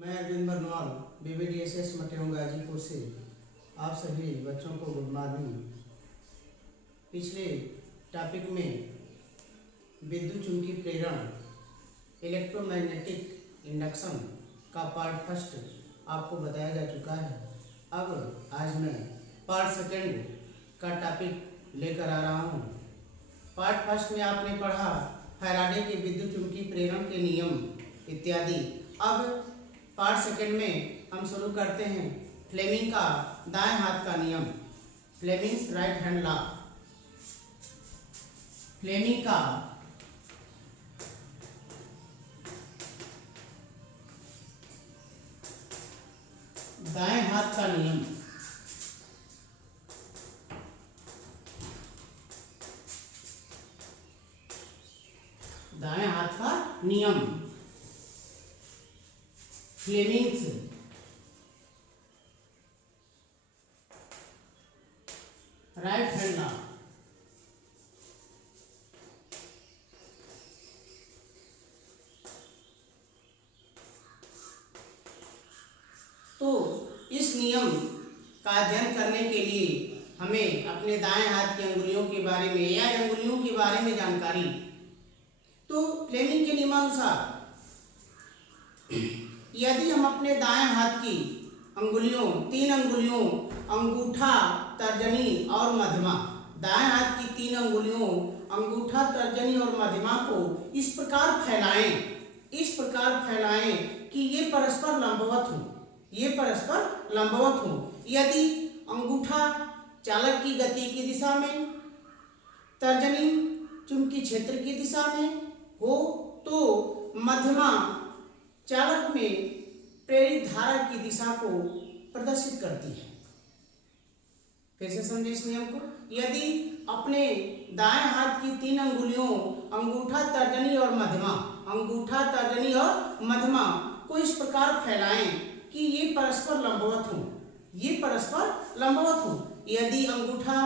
मैं Arvind Barnwal BBDSS material Ghazipur से आप सभी बच्चों को गुड मॉर्निंग। पिछले टॉपिक में विद्युत चुंबकीय प्रेरण इलेक्ट्रोमैग्नेटिक इंडक्शन का पार्ट फर्स्ट आपको बताया जा चुका है। अब आज मैं पार्ट सेकंड का टॉपिक लेकर आ रहा हूँ। पार्ट फर्स्ट में आपने पढ़ा फैराडे के विद्युत चुंबकीय प्रेरण के नियम इत्यादि। अब पार्ट सेकंड में हम शुरू करते हैं फ्लेमिंग का दाएं हाथ का नियम, Fleming's right hand law. Fleming का दाएं हाथ का नियम। दाएं हाथ का नियम फ्लेमिंग्स राइट हैंड लॉ। तो इस नियम का अध्ययन करने के लिए हमें अपने दाएं हाथ की अंगुलियों के बारे में या अंगुलियों के बारे में जानकारी। तो फ्लेमिंग के नियमानुसार यदि हम अपने दाएं हाथ की अंगुलियों, तीन अंगुलियों, अंगूठा, तर्जनी और मध्यमा, दाएं हाथ की तीन अंगुलियों, अंगूठा, तर्जनी और मध्यमा को इस प्रकार फैलाएं कि ये परस्पर लंबवत हो। ये परस्पर लंबवत हो। यदि अंगूठा चालक की गति की दिशा में, तर्जनी चुंबकीय क्षेत्र की दिशा में हो तो मध्यमा चालक में प्रेरित धारा की दिशा को प्रदर्शित करती है। फिर से समझे इस नियम को। यदि अपने दाएं हाथ की तीन अंगुलियों, अंगूठा, तर्जनी और मध्यमा, अंगूठा, तर्जनी और मध्यमा को इस प्रकार फैलाएं कि ये परस्पर लंबवत हो। ये परस्पर लंबवत हो। यदि अंगूठा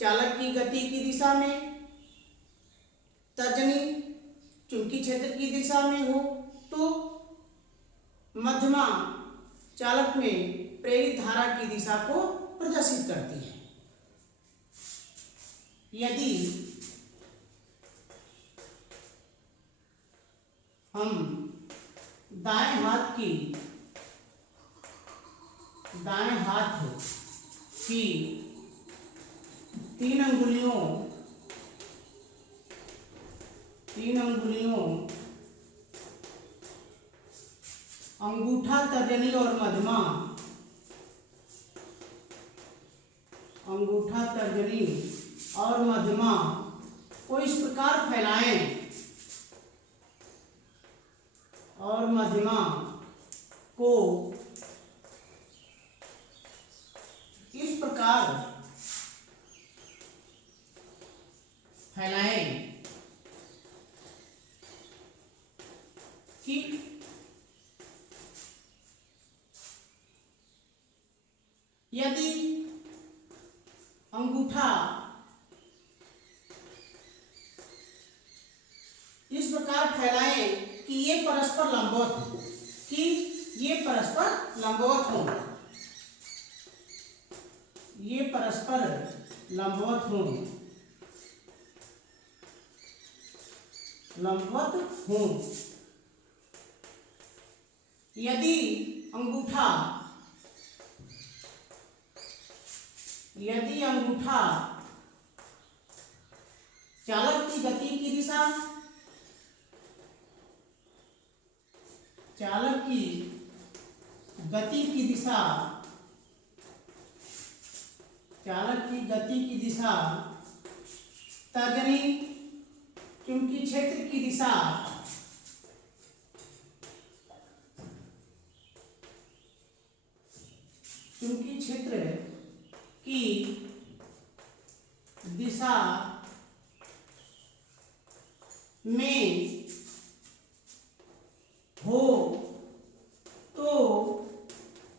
चालक की गति की दिशा में, तर्जनी चुंबकीय क्षेत्र की दिशा में हो तो मध्यमा चालक में प्रेरित धारा की दिशा को प्रदर्शित करती है। यदि हम दाएं हाथ की तीन अंगुलियों, अंगूठा, तर्जनी और मध्यमा, अंगूठा, तर्जनी और मध्यमा को इस प्रकार फैलाएं और मध्यमा को इस प्रकार फैलाएं कि यदि अंगूठा इस प्रकार फैलाएं कि ये परस्पर लंबवत हो, कि ये परस्पर लंबवत हो, ये परस्पर लंबवत हो, यदि अंगूठा चालक की गति की दिशा, तर्जनी चुंबकीय क्षेत्र की दिशा, चुंबकीय क्षेत्र की दिशा में हो तो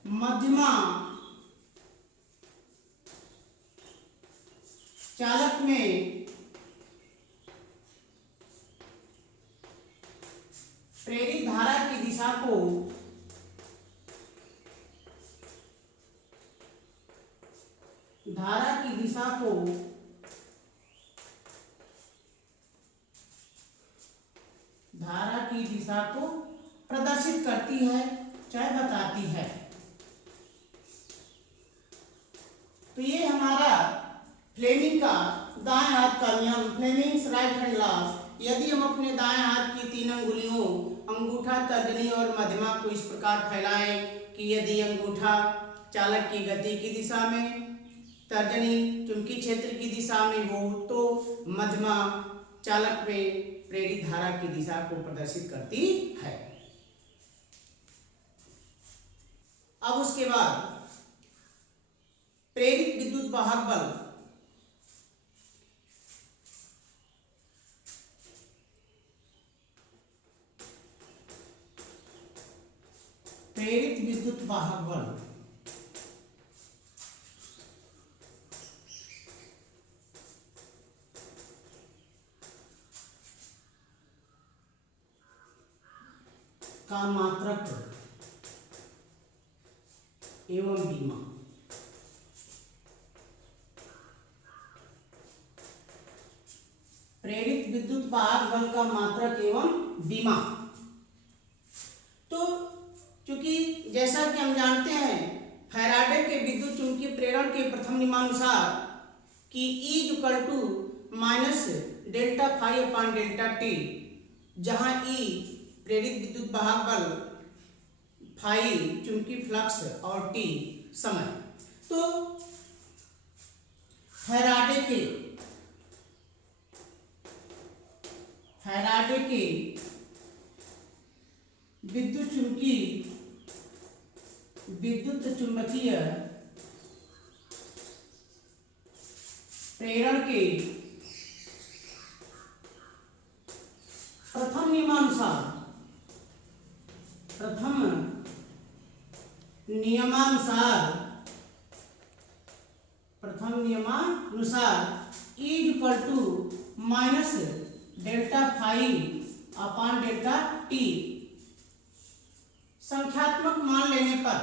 मध्यमा चालक में प्रेरित धारा की दिशा को धारा की दिशा को प्रदर्शित करती है, चाहे बताती है। तो ये हमारा फ्लेमिंग का दाएं हाथ का नियम, फ्लेमिंग्स राइट हैंड लॉ। यदि हम अपने दाएं हाथ की 3 अंगुलियों अंगूठा, तर्जनी और मध्यमा को इस प्रकार फैलाएं कि यदि अंगूठा चालक की गति की दिशा में, तर्जनी चुंबकीय क्षेत्र की दिशा में हो, तो मध्यमा चालक में प्रेरित धारा की दिशा को प्रदर्शित करती है। अब उसके बाद प्रेरित विद्युत वाहक बल। प्रेरित विद्युत वाहक बल का मात्रक एवं बीमा। प्रेरित विद्युत वाहक बल का मात्रक एवं बीमा। तो चूंकि जैसा कि हम जानते हैं फैराडे के विद्युत चुंबकीय प्रेरण के प्रथम नियमानुसार कि E = minus delta phi upon delta T, जहां E प्रेरित विद्युत वाहक बल, फाई चुंबकीय फ्लक्स और टी समय। तो फैराडे के विद्युत चुंबकीय प्रेरण के प्रथम नियमानुसार E = minus delta phi upon delta T. संख्यात्मक मान लेने पर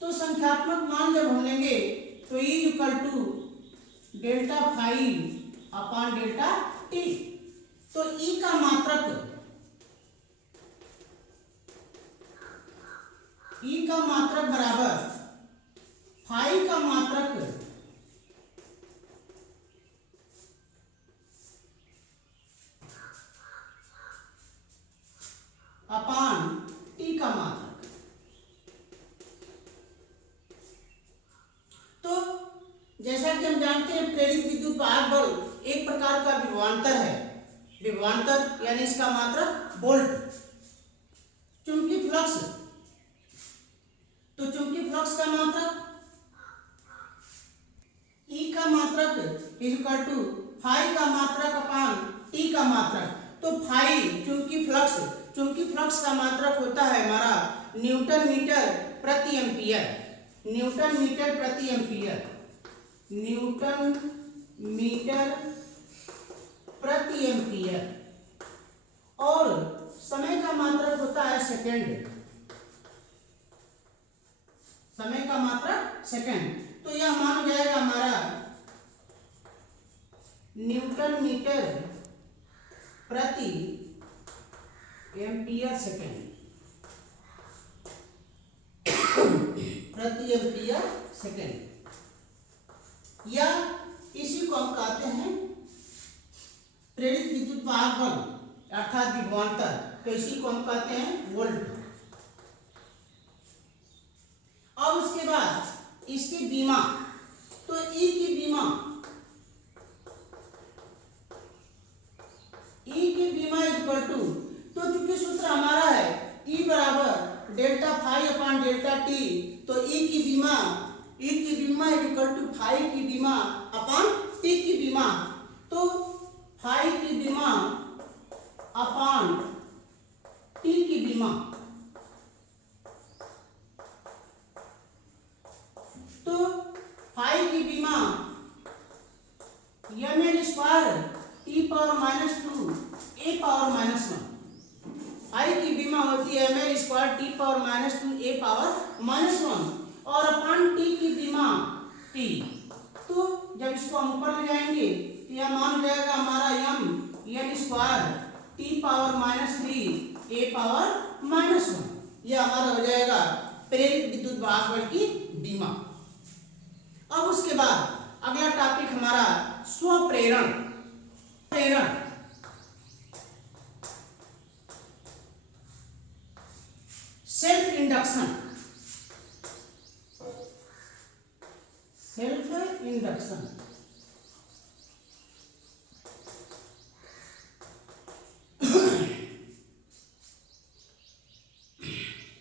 तो संख्यात्मक मान जब हम लेंगे तो E = delta phi upon delta T. तो E का मात्रक बराबर फाई का मात्रक अपॉन टी का मात्रक। तो जैसा कि हम जानते हैं प्रेरित विद्युत वाहक बल एक प्रकार का विभवांतर है। विभवांतर यानी इसका मात्रक वोल्ट। चुंबकीय फ्लक्स, तो चुंबकीय फ्लक्स का मात्रक E का मात्रक = फाई का मात्रक अपॉन टी का मात्रक। तो फाई चुंबकीय फ्लक्स का मात्रक होता है हमारा न्यूटन मीटर प्रति एम्पियर। न्यूटन मीटर प्रति एम्पियर। और समय का मात्रक होता है सेकंड। तो यह मान जाएगा हमारा न्यूटन मीटर प्रति एम्पियर सेकंड। या इसी को हम कहते हैं प्रेरित विद्युत वाहक बल अर्थात विभवांतर। तो इसी को हम कहते हैं वोल्ट। अब उसके बाद इसकी बीमा। तो E की बीमा तो चूंकि सूत्र हमारा है E = delta phi upon delta T. तो E की बीमा = फाई की बीमा अपॉन टी की बीमा। तो फाई की बीमा अपॉन टी की बीमा। तो फाई की बीमा ml² डिमा होती है ml square T power -2 a power -1 और अपान टी की डिमा टी। तो जब इसको हम ऊपर ले जाएंगे तो यह मान हो जाएगा हमारा m square T power -3 a power -1। यह हमारा हो जाएगा प्रेरित विद्युत वाहक बल की डिमा। अब उसके बाद अगला टॉपिक हमारा स्वप्रेरण। प्रेरण self induction. Self induction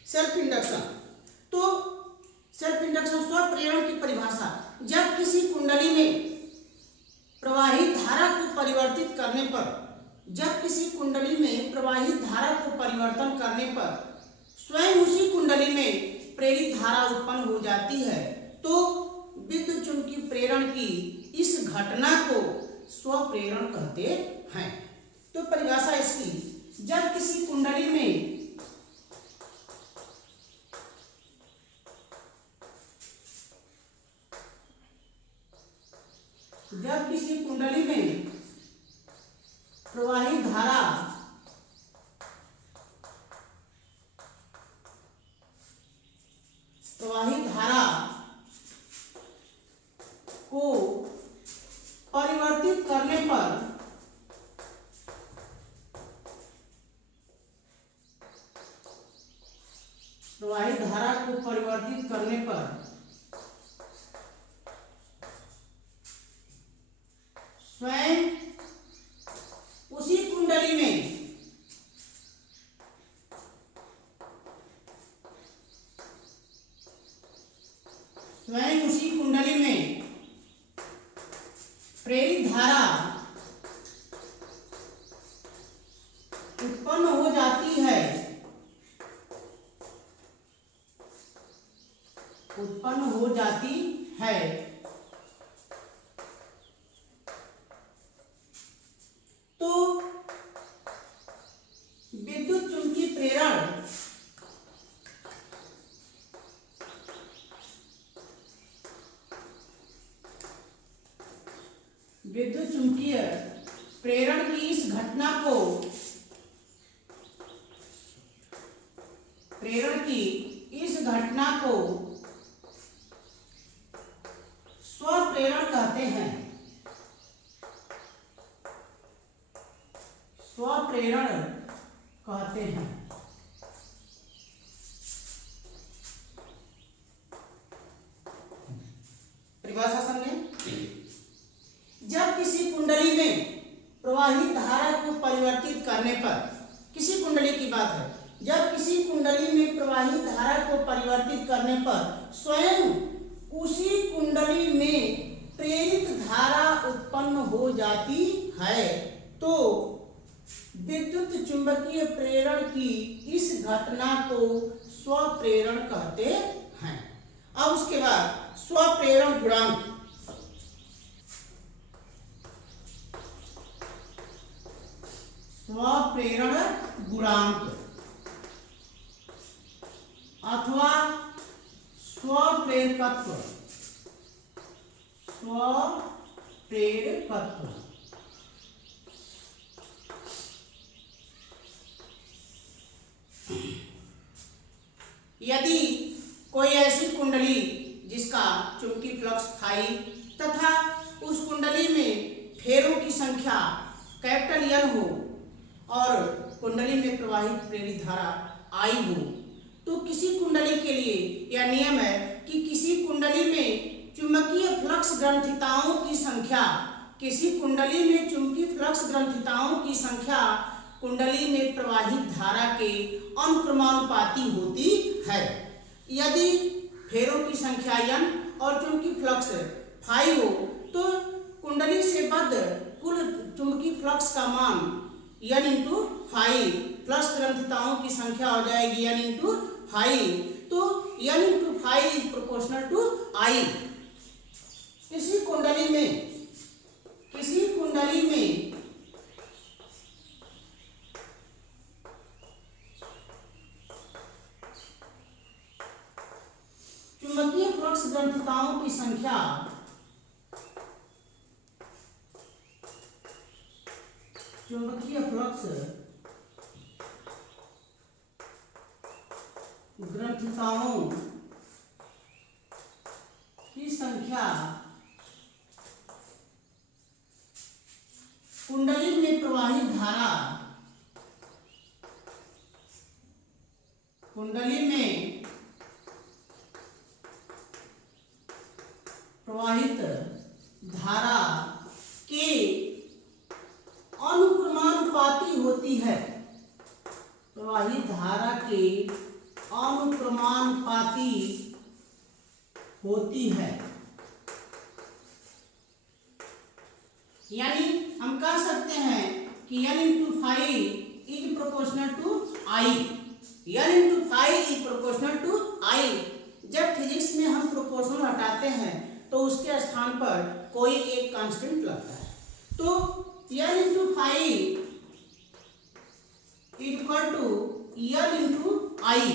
self induction. तो सेल्फ इंडक्शन स्वप्रेरण की परिभाषा, जब किसी कुंडली में प्रवाहित धारा को परिवर्तित करने पर, जब किसी कुंडली में प्रवाहित धारा को परिवर्तन करने पर स्वयं उसी कुंडली में प्रेरित धारा उत्पन्न हो जाती है, तो विद्युत चुंबकीय प्रेरण की इस घटना को स्वप्रेरण कहते हैं। तो परिभाषा इसकी, जब किसी कुंडली में प्रवाहित धारा को परिवर्तित करने पर स्वयं उसी कुंडली में प्रेरित धारा उत्पन्न हो जाती है, तो विद्युत चुंबकीय प्रेरण की इस घटना को स्वप्रेरण कहते हैं। परिभाषा समझे। जब किसी कुंडली में प्रवाहित धारा को परिवर्तित करने पर, किसी कुंडली की बात है, जब किसी कुंडली में प्रवाहित धारा को परिवर्तित करने पर स्वयं उसी कुंडली में प्रेरित धारा उत्पन्न हो जाती है, तो विद्युत चुंबकीय प्रेरण की इस घटना को स्वप्रेरण कहते हैं। अब उसके बाद स्वप्रेरण गुणांक। स्वप्रेरण गुणांक अथवा स्वप्रेरकत्व। यदि कोई ऐसी कुंडली जिसका चुंबकीय फ्लक्स फाई तथा उस कुंडली में फेरों की संख्या कैपिटल N हो और कुंडली में प्रवाहित प्रेरित धारा I हो, तो किसी कुंडली के लिए यह नियम है कि किसी कुंडली में चुंबकीय फ्लक्स ग्रंथिताओं की संख्या, कुंडली में प्रवाहित धारा के अनुक्रमानुपाती होती है। यदि फेरों की संख्या N और चुंबकीय फ्लक्स फाई हो, तो कुंडली से बद्ध कुल चुंबकीय फ्लक्स का मान N इंटू फाई प्लस ग्रंथिताओं की संख्या हो जाएगी N इंटू फाई, तो N into phi is proportional to I। किसी कुंडली में फ्लक्स ग्रंथिताओं की संख्या चुंबकीय फ्लक्स ग्रंथिताओं की संख्या कुंडली में प्रवाहित धारा, कुंडली में प्रवाहित धारा के अनुक्रमानुपाती होती है, प्रवाहित धारा के अनुक्रमानुपाती होती है। यानी हम कह सकते हैं कि n into five is proportional to I, n into five is proportional to I. जब फिजिक्स में हम प्रोपोर्शनल हटाते हैं तो उसके स्थान पर कोई एक कांस्टेंट लगता है, तो n into five equal to l into I,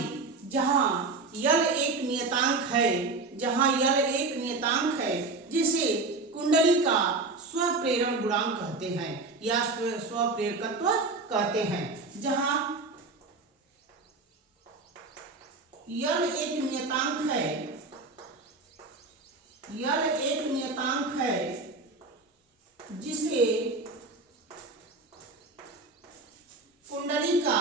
जहाँ l एक नियतांक है, जहाँ l एक नियतांक है जिसे कुंडली का स्वप्रेरण गुणांक कहते हैं या स्वप्रेरकत्व कहते हैं। जहां यल एक नियतांक है, यल एक नियतांक है जिसे कुंडली का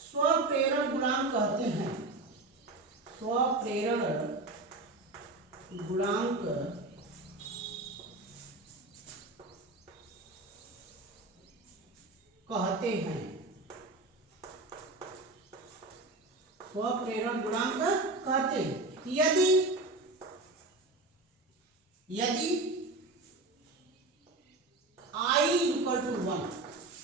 स्वप्रेरण गुणांक कहते हैं, स्वप्रेरण गुणांक कहते हैं, स्वप्रेरण गुणांक कहते हैं। यदि I इक्वल टू 1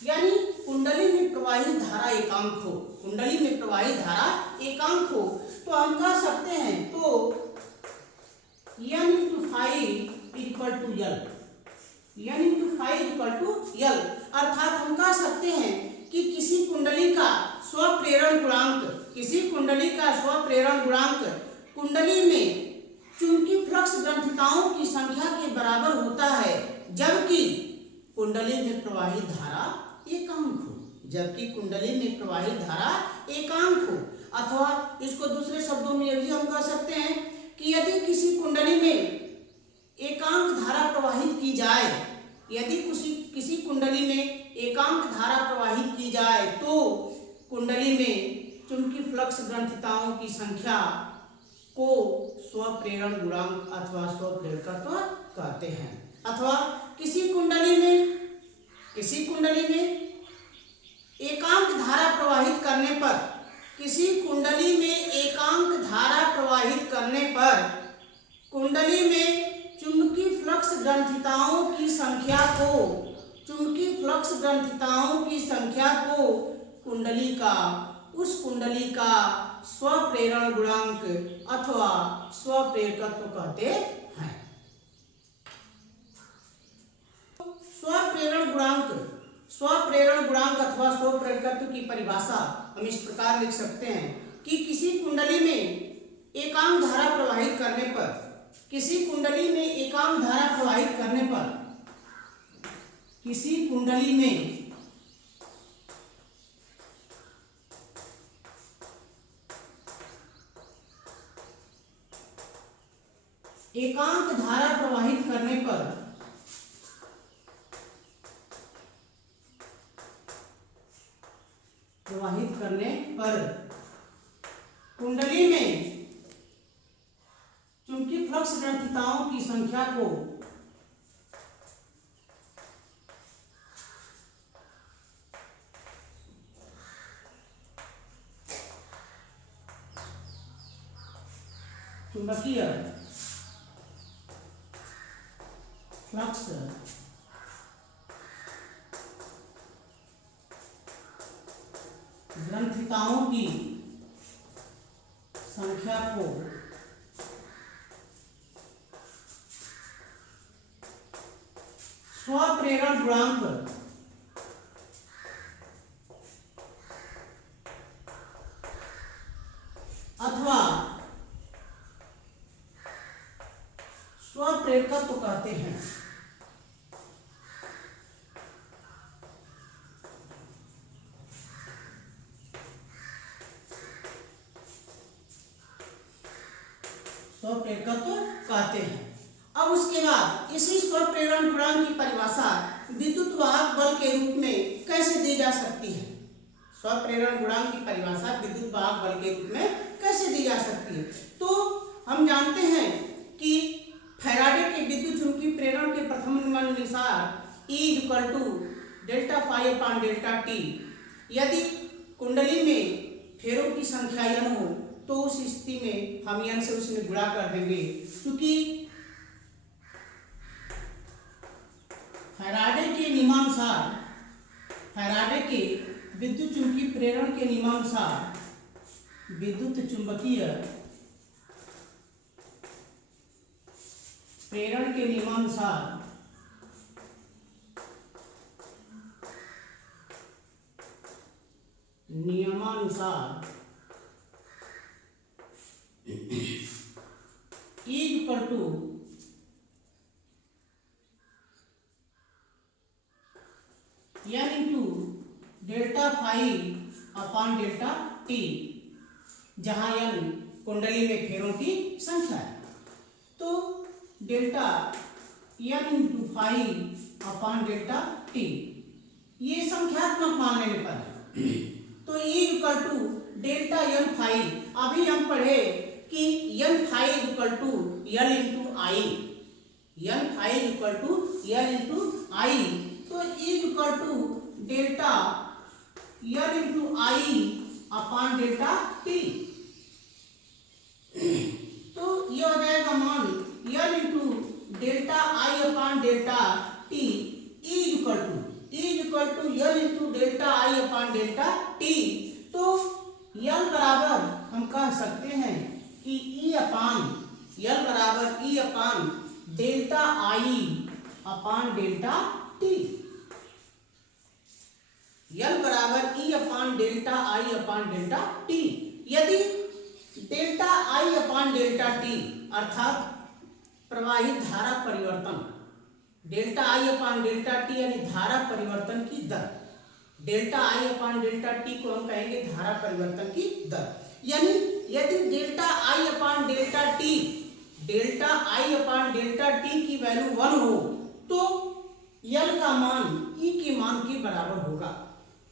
यानी कुंडली में प्रवाहित धारा एकांक हो, कुंडली में प्रवाहित धारा एकांक हो, तो हम कह सकते हैं तो n into five equal to L, n into five equal to L. अर्थात हम कह सकते हैं कि किसी कुंडली का स्वप्रेरण गुणांक, किसी कुंडली का स्वप्रेरण गुणांक कुंडली में चुंबकीय फ्लक्स ग्रंथिताओं की संख्या के बराबर होता है, जबकि कुंडली में प्रवाहित धारा एकांक हो, जबकि कुंडली में प्रवाहित धारा एकांक हो। अथवा इसको दूसरे शब्दों में यह भी हम कह सकते हैं कि यदि किसी कुंडली में एकांक धारा प्रवाहित की जाए, यदि किसी कुंडली में एकांक धारा प्रवाहित की जाए तो कुंडली में चुंबकीय फ्लक्स ग्रंथिताओं की संख्या को स्वप्रेरण गुणांक अथवा स्वप्रेरकत्व कहते हैं। अथवा किसी कुंडली में एकांक धारा प्रवाहित करने पर, किसी कुंडली में एकांक धारा प्रवाहित करने पर कुंडली में चुंबकीय फ्लक्स ग्रंथिताओं की संख्या को, चुंबकीय फ्लक्स ग्रंथिताओं की संख्या को कुंडली का, उस कुंडली का स्वप्रेरण गुणांक अथवा स्वप्रेरकत्व कहते हैं। स्वप्रेरण गुणांक, स्वप्रेरण गुणांक अथवा स्वप्रेरकत्व की परिभाषा हम इस प्रकार लिख सकते हैं कि किसी कुंडली में एकांक धारा प्रवाहित करने पर, किसी कुंडली में एकांक धारा प्रवाहित करने पर, किसी कुंडली में एकांक धारा प्रवाहित करने पर कुंडली में चुंबकीय फ्लक्स ग्रंथिताओं की संख्या को चुंबकीय फ्लक्स ग्रंथिताओं की संख्या को स्वप्रेरण गुणांक स्वप्रेरकत्व कहते हैं। स्वप्रेरकत्व कहते हैं। अब उसके बाद इसी स्वप्रेरण गुणांक की परिभाषा विद्युत वाहक बल के रूप में कैसे दी जा सकती है? स्वप्रेरण गुणांक की परिभाषा विद्युत वाहक बल के रूप में कैसे दी जा सकती है? तो हम जानते हैं कि फैराडे के विद्युत चुंबकीय प्रेरण के प्रथम नियमानुसार E = delta phi upon delta T. यदि कुंडली में फेरों की संख्या n हो तो उस स्थिति में हम n से उसमें गुणा कर देंगे, क्योंकि फैराडे के नियमानुसार, फैराडे के विद्युत चुंबकीय प्रेरण के नियमानुसार विद्युत चुंबकीय प्रेरण के नियमानुसार E = n into delta phi upon delta T, जहां n कुंडली में फेरों की संख्या है। तो delta n into phi upon delta T ये संख्यात्मक मान लेने पर है। तो E = डेल्टा n फाई, अभी हम पढ़े कि n फाई = l इंटू आई, n फाई = l इंटू आई। तो E = डेल्टा l इंटू आई अपान डेल्टा टी। तो ये हो जाएगा मान l into delta I upon delta T. E = l into delta I upon delta T. तो l बराबर हम कह सकते हैं कि l बराबर E upon delta I upon delta T. l बराबर E upon delta I upon delta T. यदि delta I upon delta T अर्थात प्रवाहित धारा परिवर्तन, delta I upon delta T यानी धारा परिवर्तन की दर, delta I upon delta T को हम कहेंगे धारा परिवर्तन की दर। यानी यदि delta I upon delta T, delta I upon delta T की वैल्यू 1 हो तो l का मान E के मान के बराबर होगा।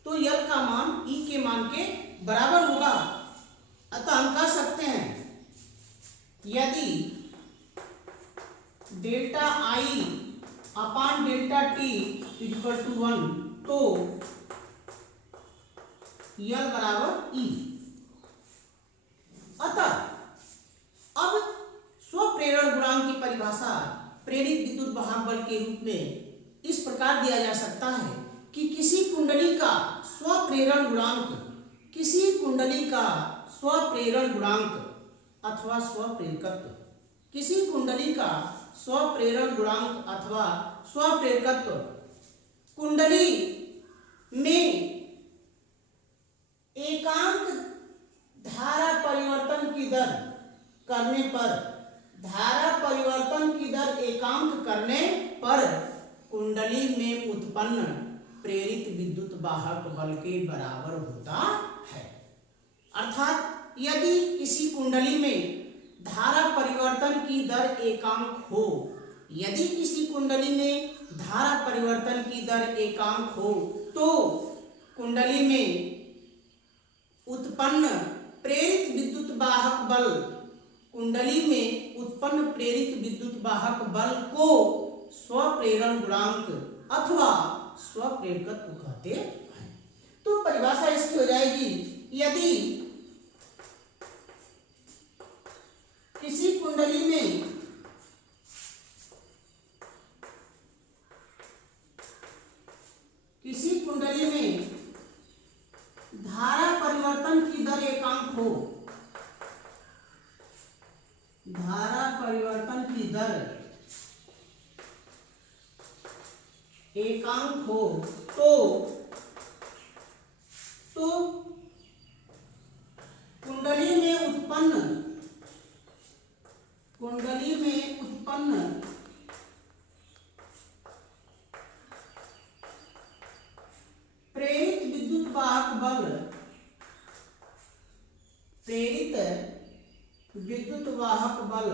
तो l का मान E के मान के बराबर होगा। अतः हम कह सकते हैं यदि delta I upon delta T = 1 तो l बराबर E। अतः अब स्वप्रेरण गुणांक की परिभाषा प्रेरित विद्युत वाहक बल के रूप में इस प्रकार दिया जा सकता है कि किसी कुंडली का स्वप्रेरण गुणांक, किसी कुंडली का स्वप्रेरण गुणांक अथवा स्वप्रेरकत्व, किसी कुंडली का स्वप्रेरण गुणांक अथवा स्वप्रेरकत्व कुंडली में एकांक धारा परिवर्तन की दर करने पर, धारा परिवर्तन की दर एकांक करने पर कुंडली में उत्पन्न प्रेरित विद्युत वाहक बल के बराबर होता है। अर्थात यदि किसी कुंडली में धारा परिवर्तन की दर एकांक हो, यदि किसी कुंडली में धारा परिवर्तन की दर एकांक हो तो कुंडली में उत्पन्न प्रेरित विद्युत वाहक बल, कुंडली में उत्पन्न प्रेरित विद्युत वाहक बल को स्वप्रेरण गुणांक अथवा स्वप्रेरकत्व कहते हैं। तो परिभाषा इसकी हो जाएगी, यदि किसी कुंडली में धारा परिवर्तन की दर एकांक हो, धारा परिवर्तन की दर एकांक हो तो कुंडली में उत्पन्न वाहक बल, प्रेरित विद्युत वाहक बल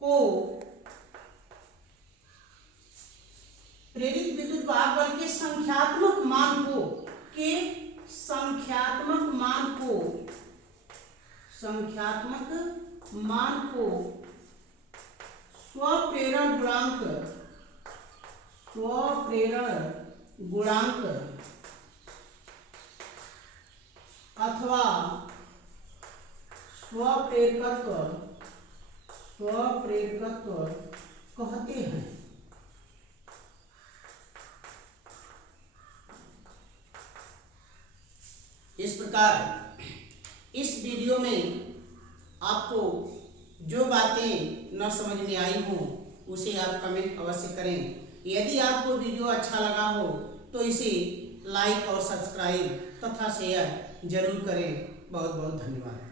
को, प्रेरित विद्युत वाहक बल के संख्यात्मक मान को स्वप्रेरण गुणांक अथवा स्वप्रेरकत्व कहते हैं। इस प्रकार इस वीडियो में आपको जो बातें न समझ में आई हो उसे आप कमेंट अवश्य करें। यदि आपको वीडियो अच्छा लगा हो तो इसे लाइक और सब्सक्राइब तथा शेयर जरूर करें। बहुत बहुत धन्यवाद।